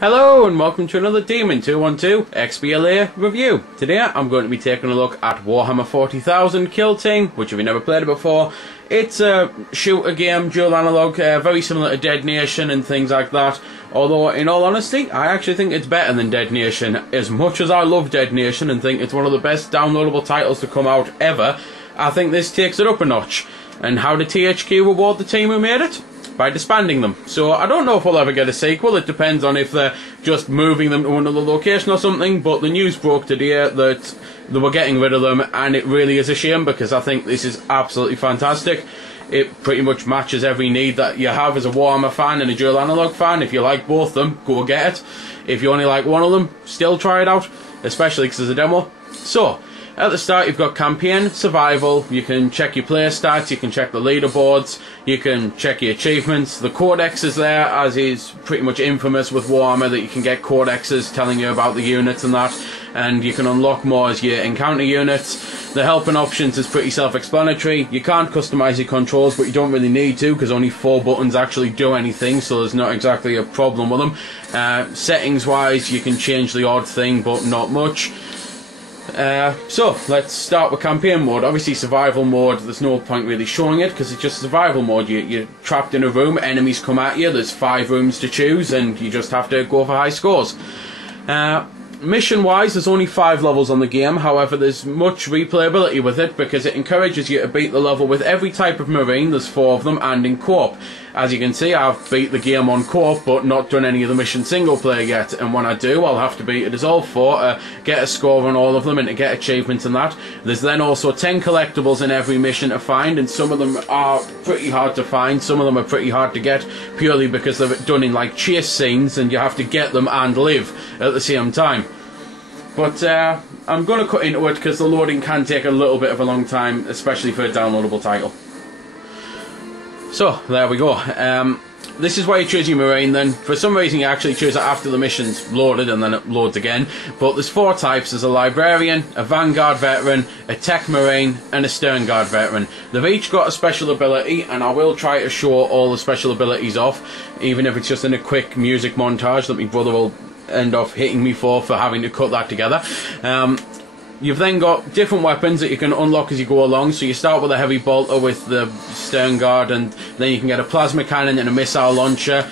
Hello and welcome to another Demon 212 XBL review. Today I'm going to be taking a look at Warhammer 40,000 Kill Team, which if you've never played it before, it's a shooter game, dual analog, very similar to Dead Nation and things like that. Although, in all honesty, I actually think it's better than Dead Nation. As much as I love Dead Nation and think it's one of the best downloadable titles to come out ever, I think this takes it up a notch. And how did THQ reward the team who made it? By disbanding them. So I don't know if we'll ever get a sequel. It depends on if they're just moving them to another location or something, but the news broke today that they were getting rid of them, and it really is a shame because I think this is absolutely fantastic. It pretty much matches every need that you have as a Warhammer fan and a dual analog fan. If you like both of them, go get it. If you only like one of them, still try it out, especially because there's a demo. So at the start you've got campaign, survival, you can check your player stats, you can check the leaderboards, you can check your achievements. The codex is there, as is pretty much infamous with Warhammer, that you can get codexes telling you about the units and that, and you can unlock more as you encounter units. The help and options is pretty self-explanatory. You can't customise your controls, but you don't really need to because only 4 buttons actually do anything, so there's not exactly a problem with them. Settings wise, you can change the odd thing, but not much. So let's start with campaign mode. Obviously survival mode, there's no point really showing it because it's just survival mode. You're trapped in a room, enemies come at you, there's 5 rooms to choose and you just have to go for high scores. Mission wise, there's only 5 levels on the game. However, there's much replayability with it because it encourages you to beat the level with every type of marine. There's 4 of them, and in co-op. As you can see, I've beat the game on co-op but not done any of the mission single player yet, and when I do I'll have to beat it as all 4 to get a score on all of them and to get achievements and that. There's then also 10 collectibles in every mission to find, and some of them are pretty hard to find, some of them are pretty hard to get purely because they're done in like chase scenes and you have to get them and live at the same time. But I'm going to cut into it because the loading can take a little bit of a long time, especially for a downloadable title. So, there we go. This is where you choose your marine then. For some reason you actually choose it after the mission's loaded and then it loads again. But there's 4 types. There's a librarian, a vanguard veteran, a tech marine and a stern guard veteran. They've each got a special ability, and I will try to show all the special abilities off, even if it's just in a quick music montage that my brother will end off hitting me for having to cut that together. You've then got different weapons that you can unlock as you go along. So you start with a heavy bolter with the stern guard, and then you can get a plasma cannon and a missile launcher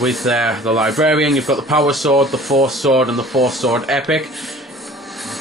with the librarian. You've got the power sword, the force sword and the force sword epic,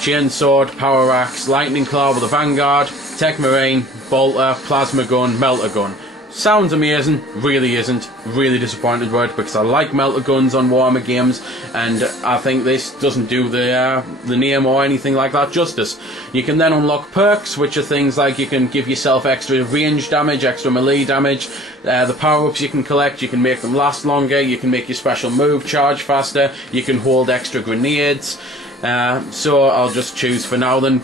chain sword, power axe, lightning claw with a vanguard, tech marine, bolter, plasma gun, melter gun. Sounds amazing, really isn't. Really disappointed with it because I like melter guns on Warhammer games, and I think this doesn't do the name or anything like that justice. You can then unlock perks, which are things like you can give yourself extra range damage, extra melee damage. The power-ups you can collect, you can make them last longer, you can make your special move charge faster, you can hold extra grenades. So I'll just choose for now then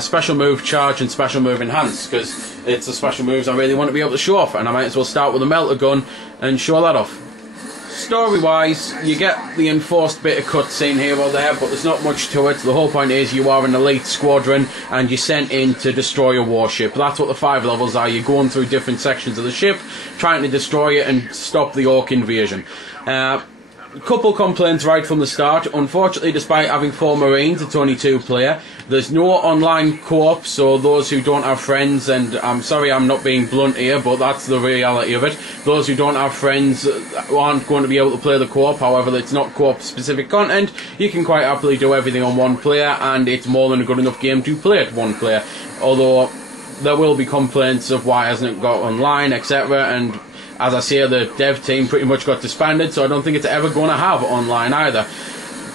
special move charge and special move enhance, because it's the special moves I really want to be able to show off, and I might as well start with a melter gun and show that off. Story wise, you get the enforced bit of cutscene here or there, but there's not much to it. The whole point is you are an elite squadron and you're sent in to destroy a warship. That's what the 5 levels are. You're going through different sections of the ship trying to destroy it and stop the orc invasion. Couple complaints right from the start. Unfortunately, despite having 4 marines, it's only 2 player. There's no online co-op, so those who don't have friends, and I'm sorry I'm not being blunt here, but that's the reality of it. Those who don't have friends aren't going to be able to play the co-op. However, it's not co-op specific content. You can quite happily do everything on 1 player, and it's more than a good enough game to play it 1 player. Although there will be complaints of why hasn't it got online, etc. and as I say, the dev team pretty much got disbanded, so I don't think it's ever going to have online either.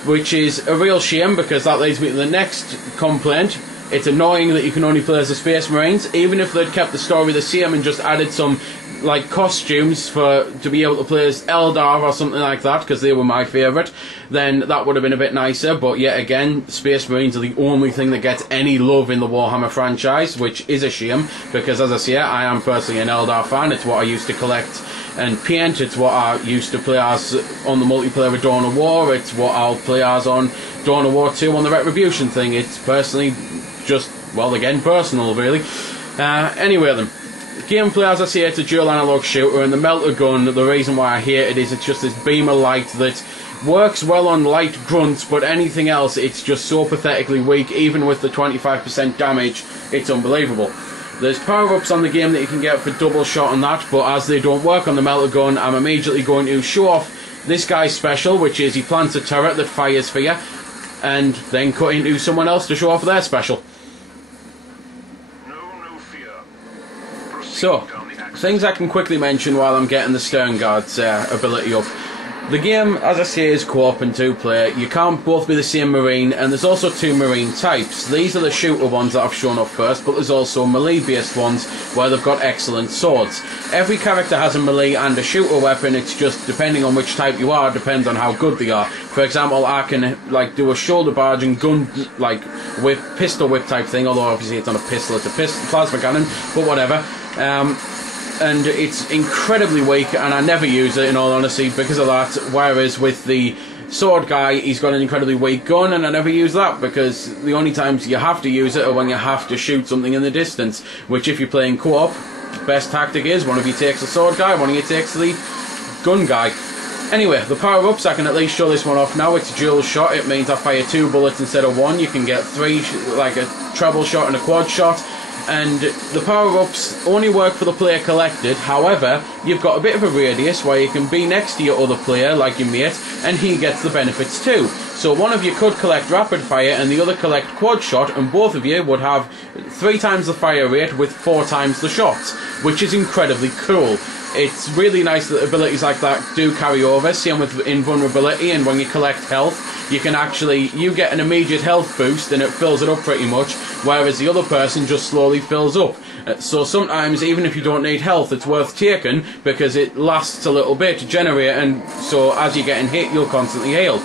Which is a real shame, because that leads me to the next complaint. It's annoying that you can only play as the Space Marines. Even if they'd kept the story the same and just added some like costumes to be able to play as Eldar or something like that, because they were my favourite, then that would have been a bit nicer. But yet again, Space Marines are the only thing that gets any love in the Warhammer franchise, which is a shame, because as I say, I am personally an Eldar fan. It's what I used to collect and paint, it's what I used to play as on the multiplayer with Dawn of War, it's what I'll play as on Dawn of War 2 on the Retribution thing. It's personally just, well, again, personal really. Anyway then, Gameplay, as I say, it's a dual analog shooter, and the melter gun, the reason why I hate it is it's just this beam of light that works well on light grunts, but anything else, it's just so pathetically weak. Even with the 25% damage, it's unbelievable. There's power-ups on the game that you can get for double shot on that, but as they don't work on the melter gun, I'm immediately going to show off this guy's special, which is he plants a turret that fires for you, and then cut into someone else to show off their special. No fear. So, things I can quickly mention while I'm getting the Stern Guard's ability up. The game, as I say, is co-op and two-player. You can't both be the same Marine, and there's also two Marine types. These are the shooter ones that I've shown up first, but there's also melee-based ones where they've got excellent swords. Every character has a melee and a shooter weapon. It's just, depending on which type you are, depends on how good they are. For example, I can do a shoulder barge and gun, whip, pistol whip type thing, although obviously it's not a pistol, it's a plasma cannon, but whatever. And it's incredibly weak, and I never use it in all honesty because of that, whereas with the sword guy, he's got an incredibly weak gun, and I never use that because the only times you have to use it are when you have to shoot something in the distance, which if you're playing co-op, best tactic is one of you takes the sword guy, one of you takes the gun guy. Anyway, the power-ups, I can at least show this one off now. It's dual shot. It means I fire 2 bullets instead of 1. You can get 3, like a treble shot and a quad shot. And the power-ups only work for the player collected. However, you've got a bit of a radius where you can be next to your other player, like your mate, and he gets the benefits too. So one of you could collect rapid fire and the other collect quad shot, and both of you would have 3 times the fire rate with 4 times the shots, which is incredibly cool. It's really nice that abilities like that do carry over. Same with invulnerability, and when you collect health, you can you get an immediate health boost and it fills it up pretty much, whereas the other person just slowly fills up. So sometimes, even if you don't need health, it's worth taking because it lasts a little bit to generate, and so as you're getting hit, you'll constantly heal.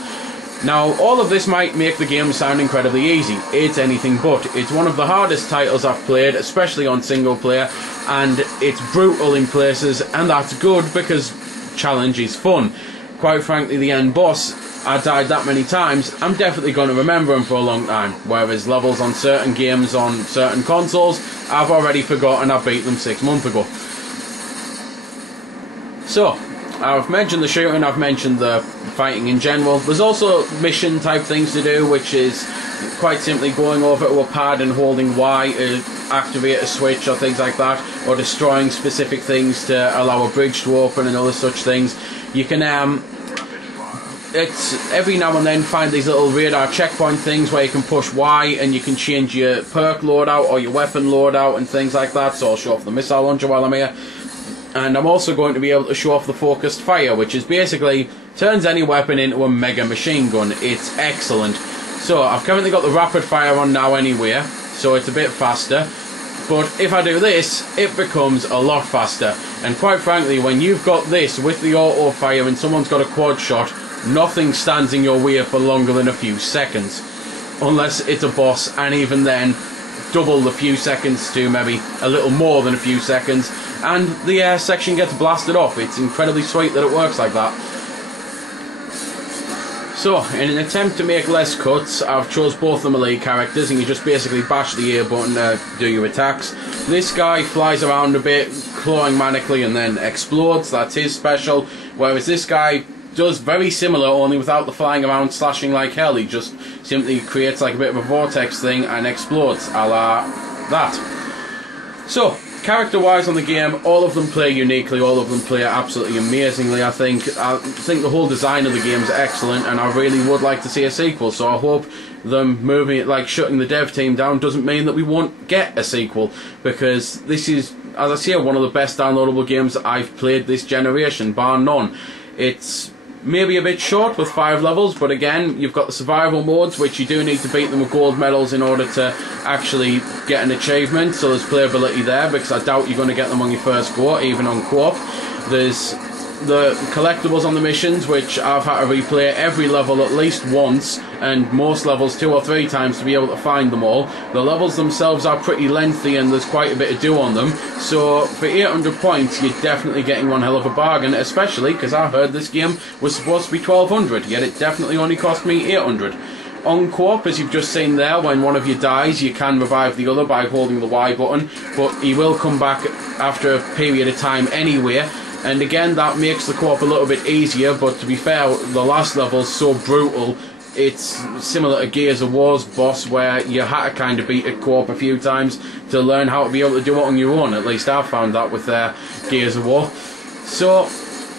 Now, all of this might make the game sound incredibly easy. It's anything but. It's one of the hardest titles I've played, especially on single player, and it's brutal in places, and that's good because challenge is fun. Quite frankly, the end boss, I died that many times, I'm definitely going to remember him for a long time, whereas levels on certain games on certain consoles, I've already forgotten I beat them 6 months ago. So, I've mentioned the shooting, I've mentioned the fighting in general. There's also mission type things to do, which is quite simply going over to a pad and holding Y to activate a switch or things like that, or destroying specific things to allow a bridge to open and other such things. You can it's every now and then find these little radar checkpoint things where you can push Y and you can change your perk loadout or your weapon loadout and things like that. So I'll show off the missile launcher while I'm here. And I'm also going to be able to show off the focused fire, which is basically turns any weapon into a mega machine gun. It's excellent. So I've currently got the rapid fire on now anyway, so it's a bit faster. But if I do this, it becomes a lot faster. And quite frankly, when you've got this with the auto fire and someone's got a quad shot, nothing stands in your way for longer than a few seconds. Unless it's a boss, and even then, double the few seconds to maybe a little more than a few seconds, and the section gets blasted off. It's incredibly sweet that it works like that. So, in an attempt to make less cuts, I've chose both the melee characters, and you just basically bash the A button to do your attacks. This guy flies around a bit, clawing manically, and then explodes. That's his special. Whereas this guy does very similar, only without the flying around slashing like hell. He just simply creates like a bit of a vortex thing and explodes, a la that. So, character-wise on the game, all of them play uniquely, all of them play absolutely amazingly. I think the whole design of the game is excellent, and I really would like to see a sequel. So I hope them moving it, like shutting the dev team down, doesn't mean that we won't get a sequel, because this is, as I say, one of the best downloadable games I've played this generation, bar none. It's maybe a bit short with 5 levels, but again, you've got the survival modes, which you do need to beat them with gold medals in order to actually get an achievement, so there's playability there, because I doubt you're going to get them on your first go, even on co-op. There's the collectibles on the missions, which I've had to replay every level at least once, and most levels 2 or 3 times to be able to find them all. The levels themselves are pretty lengthy and there's quite a bit to do on them, so for 800 points you're definitely getting one hell of a bargain, especially because I heard this game was supposed to be 1200, yet it definitely only cost me 800. On co-op, as you've just seen there, when one of you dies, you can revive the other by holding the Y button, but he will come back after a period of time anyway. And again, that makes the co-op a little bit easier, but to be fair, the last level's so brutal, it's similar to Gears of War's boss, where you had to kind of beat it co-op a few times to learn how to be able to do it on your own. At least I've found that with Gears of War. So,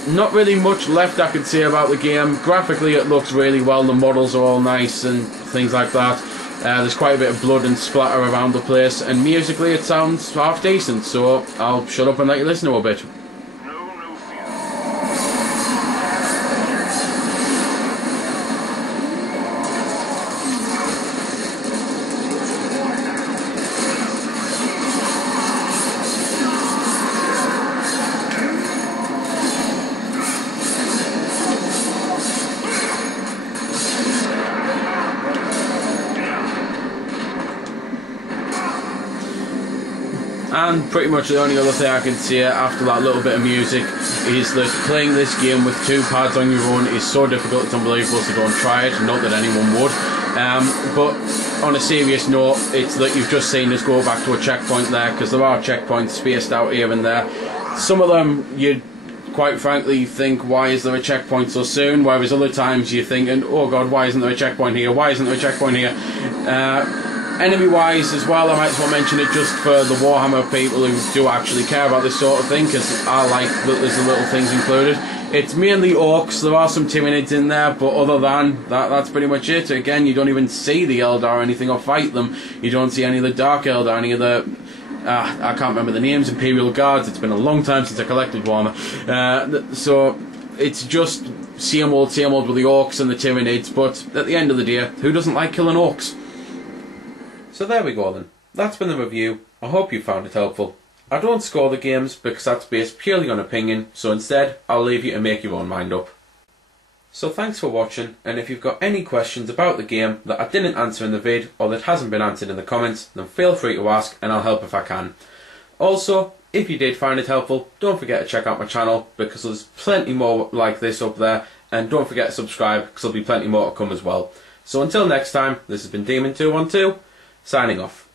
not really much left I can say about the game. Graphically it looks really well, the models are all nice and things like that. There's quite a bit of blood and splatter around the place, and musically it sounds half decent, so I'll shut up and let you listen to a bit. And pretty much the only other thing I can say after that little bit of music is that playing this game with two pads on your own is so difficult, it's unbelievable, so don't try it, not that anyone would. But on a serious note, it's that you've just seen us go back to a checkpoint there, because there are checkpoints spaced out here and there. Some of them you'd quite frankly think, why is there a checkpoint so soon, whereas other times you're thinking, oh god, why isn't there a checkpoint here, why isn't there a checkpoint here? Enemy-wise as well, I might as well mention it just for the Warhammer people who do actually care about this sort of thing, because I like that there's the little things included. It's mainly orcs, there are some Tyranids in there, but other than that, that's pretty much it. Again, you don't even see the Eldar or anything or fight them. You don't see any of the Dark Eldar, any of the... I can't remember the names, Imperial Guards. It's been a long time since I collected Warhammer. So it's just same old with the orcs and the Tyranids, but at the end of the day, who doesn't like killing orcs? So there we go then. That's been the review. I hope you found it helpful. I don't score the games because that's based purely on opinion, so instead I'll leave you to make your own mind up. So thanks for watching, and if you've got any questions about the game that I didn't answer in the vid or that hasn't been answered in the comments, then feel free to ask and I'll help if I can. Also, if you did find it helpful, don't forget to check out my channel because there's plenty more like this up there, and don't forget to subscribe because there'll be plenty more to come as well. So until next time, this has been Demon212, signing off.